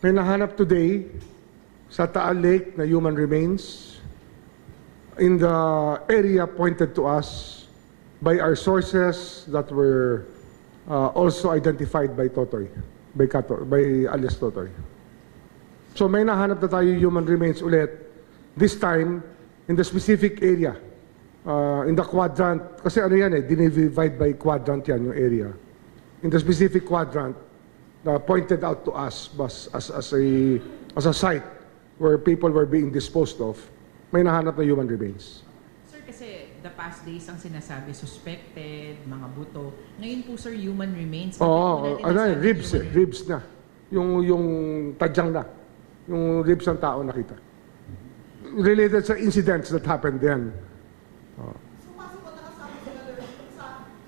May nahanap today sa Taal Lake na human remains in the area pointed to us by our sources that were also identified by Totoy, by alias Totoy. So may nahanap na tayo human remains ulit, this time in the specific area, in the quadrant, kasi ano yan dinivide by quadrant yan yung area. In the specific quadrant, pointed out to us as a site where people were being disposed of, may nahanap na human remains. Sir, kasi the past days ang sinasabi, suspected, mga buto. Ngayon po, sir, human remains. Oo, ribs na. Yung tadyang na. Yung ribs ng tao nakita. Related sa incidents that happened then. So, possible nakasama sila doon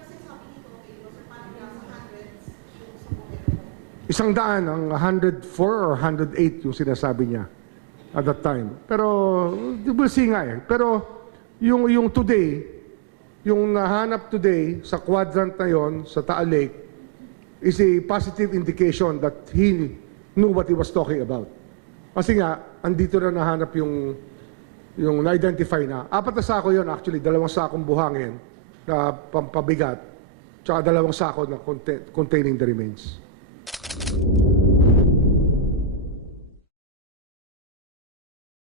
kasi sabi nito, sir, parang nasa hundreds yung sa buhay. 100 ang 104 or 108 yung sinasabi niya at that time. Pero, we'll see nga Pero, yung today, yung nahanap today sa quadrant na yon sa Taal Lake is a positive indication that he knew what he was talking about. Kasi nga, andito na nahanap yung na-identify na. 4 na sako yon actually, 2 sakong buhangin na pampabigat, tsaka 2 sako na containing the remains.